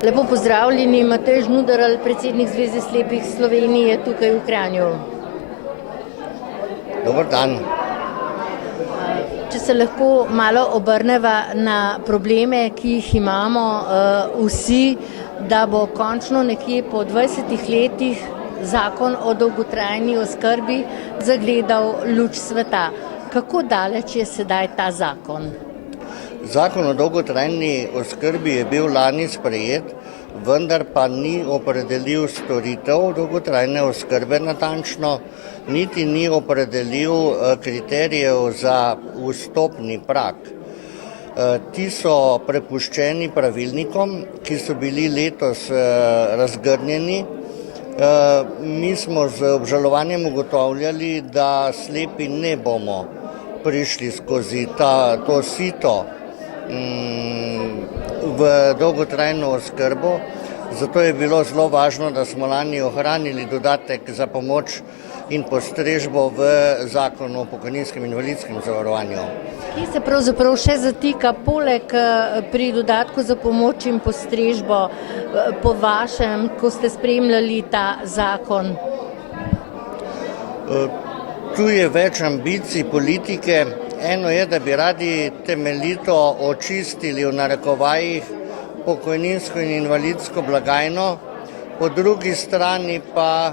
Lepo pozdravljeni, Matej Žnudarl, predsednik Zveze slepih Slovenije tukaj v Kranju. Dober dan. Če se lahko malo obrneva na probleme, ki jih imamo vsi, da bo končno nekje po 20 letih zakon o dolgotrajni oskrbi zagledal luč sveta. Kako daleč je sedaj ta zakon? Zakon o dolgotrajni oskrbi je bil lani sprejet, vendar pa ni opredelil storitev dolgotrajne oskrbe natančno, niti ni opredelil kriterijev za vstopni prag. Ti so prepuščeni pravilnikom, ki so bili letos razgrnjeni. Mi smo z obžalovanjem ugotavljali, da slepi ne bomo prišli skozi to sito v dolgotrajno oskrbo, zato je bilo zelo važno, da smo lani ohranili dodatek za pomoč in postrežbo v zakonu o pokojninskem in invalidskem zavarovanju. Kje se pravzaprav še zatika poleg pri dodatku za pomoč in postrežbo po vašem, ko ste spremljali ta zakon? Tu je več ambicij politike. Eno je, da bi radi temeljito očistili v narekovajih pokojninsko in invalidsko blagajno, po drugi strani pa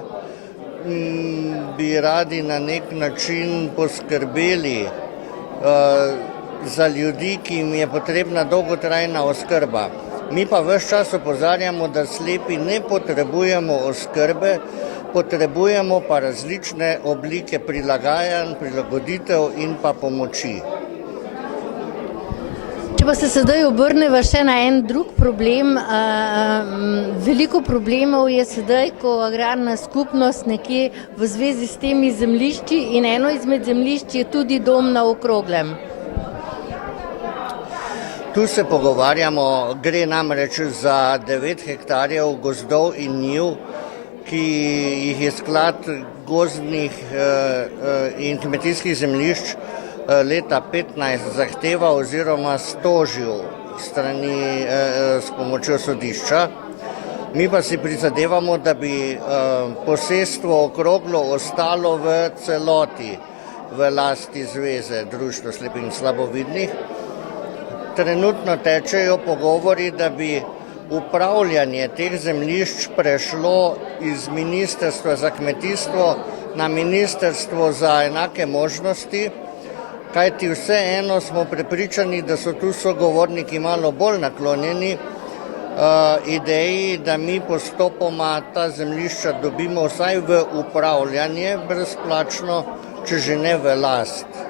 bi radi na nek način poskrbeli za ljudi, ki jim je potrebna dolgotrajna oskrba. Mi pa ves čas opozarjamo, da slepi ne potrebujemo oskrbe, potrebujemo pa različne oblike prilagajanj, prilagoditev in pa pomoči. Če pa se sedaj obrneva še na en drug problem, veliko problemov je sedaj, ko agrarna skupnost nekje v zvezi s temi zemljišči in eno izmed zemljišč je tudi dom na Okroglem. Tu se pogovarjamo, gre namreč za 9 hektarjev gozdov in njiv, ki jih je sklad gozdnih in kmetijskih zemljišč leta 2015 zahteval oziroma stožil s pomočjo sodišča. Mi pa si prizadevamo, da bi posestvo Okroglo ostalo v celoti v lasti Zveze društva slepih in slabovidnih. Trenutno tečejo pogovori, da bi upravljanje teh zemljišč prešlo iz Ministrstva za kmetijstvo na Ministrstvo za enake možnosti, kajti vseeno smo prepričani, da so tu sogovorniki malo bolj naklonjeni ideji, da mi postopoma ta zemljišča dobimo vsaj v upravljanje brezplačno, če že ne v last.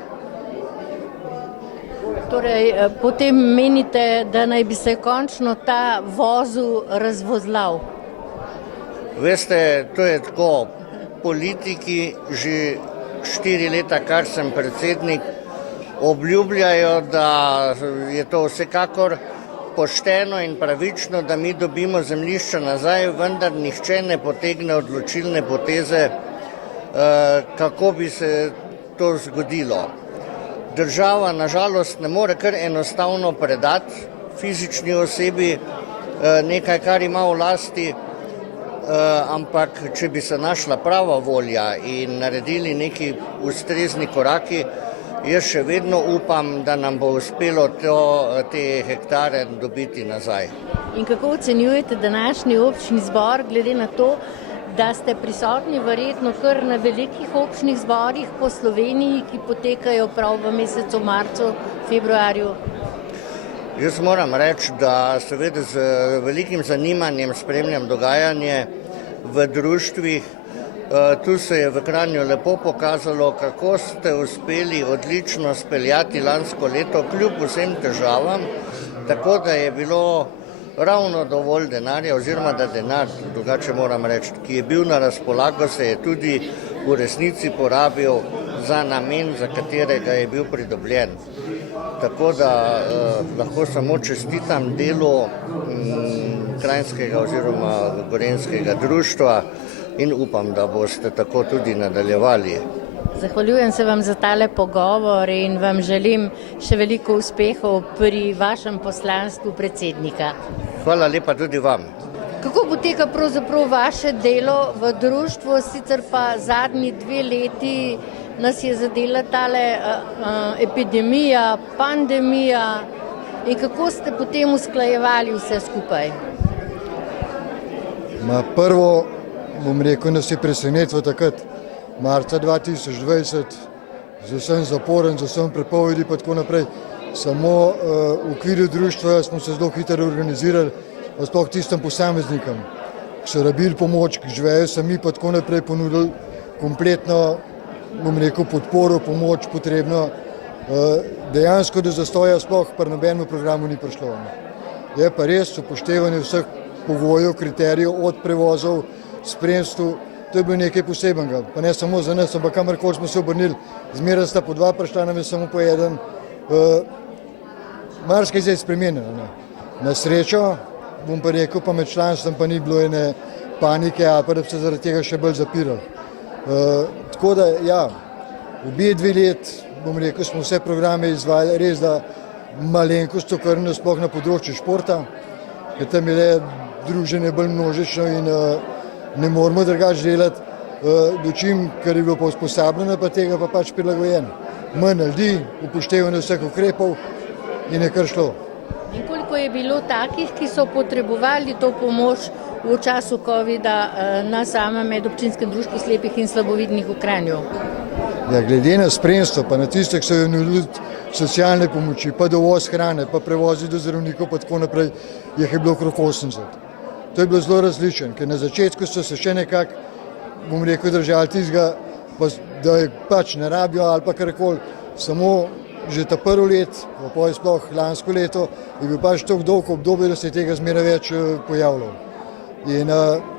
Torej, potem menite, da naj bi se končno ta vozel razvozlal? Veste, to je tako. Politiki že 4 leta, kar sem predsednik, obljubljajo, da je to vsekakor pošteno in pravično, da mi dobimo zemljišča nazaj, vendar nihče ne potegne odločilne poteze, kako bi se to zgodilo. Država nažalost ne more kar enostavno predati fizični osebi nekaj, kar ima v lasti, ampak če bi se našla prava volja in naredili neki ustrezni koraki, jaz še vedno upam, da nam bo uspelo te hektare dobiti nazaj. In kako ocenjujete današnji občni zbor glede na to, da ste prisotni verjetno kar na velikih občnih zborih po Sloveniji, ki potekajo prav v mesecu marcu, februarju? Jaz moram reči, da seveda z velikim zanimanjem spremljam dogajanje v društvih. Tu se je v Kranju lepo pokazalo, kako ste uspeli odlično speljati lansko leto kljub vsem težavam, tako da je bilo ravno dovolj denarja, oziroma da denar, drugače moram reči, ki je bil na razpolago, se je tudi v resnici porabil za namen, za katerega je bil pridobljen. Tako da lahko samo čestitam delu kranjskega oziroma gorenjskega društva in upam, da boste tako tudi nadaljevali. Zahvaljujem se vam za tale pogovor in vam želim še veliko uspehov pri vašem poslanstvu predsednika. Hvala lepa tudi vam. Kako poteka pravzaprav vaše delo v društvu, sicer pa zadnji 2 leti nas je zadela tale epidemija, pandemija in kako ste potem usklajevali vse skupaj? Prvo, bom rekel, nas je presenetilo takrat, marca 2020, z vsem zaporom, z vsem prepovedi pa tako naprej. Samo v okviru društva smo se zelo hitro organizirali, pa sploh tistim posameznikom, ki so rabili pomoč, ki živejo sami, pa tako naprej ponudili kompletno, bom rekel, podporo, pomoč potrebno. Dejansko do zastoja sploh pri nobenem programu ni prišlo. Je pa res upoštevanje vseh pogojev, kriterijev, od prevozov, spremstv, to je bilo nekaj posebenega. Pa ne samo za nas, ampak kamorkoli smo se obrnili, zmeraj sta po 2 prišla, nam je samo po 1. Marsikaj zdaj spremenjeno. Na srečo, bom pa rekel, pa med članstvom pa ni bilo ene panike, ali pa da bi se zaradi tega še bolj zapirali. Tako da, ja, obe 2 leti, bom rekel, smo vse programe izvajali, res da malenkost okrnjeno, sploh na področju športa, ker tam je le druženje bolj množično in ne moramo drugače delati, dočim, kar je bilo pa usposabljeno, pa tega pa pač prilagojeno. Manj ljudi, upoštevanje vseh ukrepov in je kar šlo. In koliko je bilo takih, ki so potrebovali to pomoč v času covida na samem medobčinskem društvu slepih in slabovidnih v Kranju? Ja, glede na spremstvo, pa na tiste, ki so jo nudili socialne pomoči, pa dovoz hrane, pa prevozi do zdravnikov, pa tako naprej, je bilo okrog 80. To je bilo zelo različno, ker na začetku so se še nekako, bom rekel, držali tistega, da je pač ne rabijo ali pa karkoli, samo že ta prvo let, pa sploh lansko leto, je bil pač tako dolgo obdobje, da se je tega zmeraj več pojavljalo. In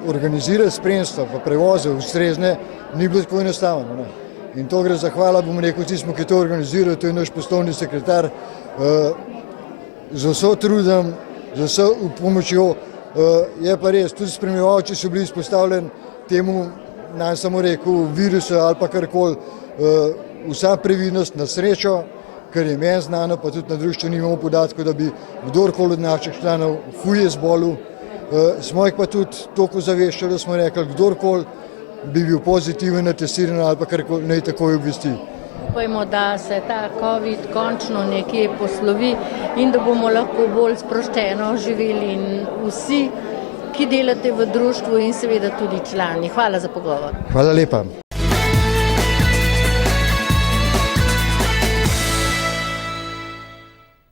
organizirati spremstvo, pa prevoze ustrezne, ni bilo tako enostavno. In to gre zahvala, bom rekel, tistim, ki to organizirajo, to je naš poslovni sekretar, z vso trudom, z vso pomočjo. Je pa res, tudi spremljevalci so bili izpostavljeni temu, naj samo rekel, virusu ali pa karkoli, vsa previdnost na srečo, kar je meni znano, pa tudi na društvu nimamo podatkov, da bi kdorkoli od naših članov huje zbolel. Smo jih pa tudi toliko zaveščali, da smo rekli, kdorkoli bi bil pozitiven na testiranju ali pa karkoli, naj takoj obvesti. Upajmo, da se ta COVID končno nekje poslovi in da bomo lahko bolj sproščeno živeli in vsi, ki delate v društvu in seveda tudi člani. Hvala za pogovor. Hvala lepa.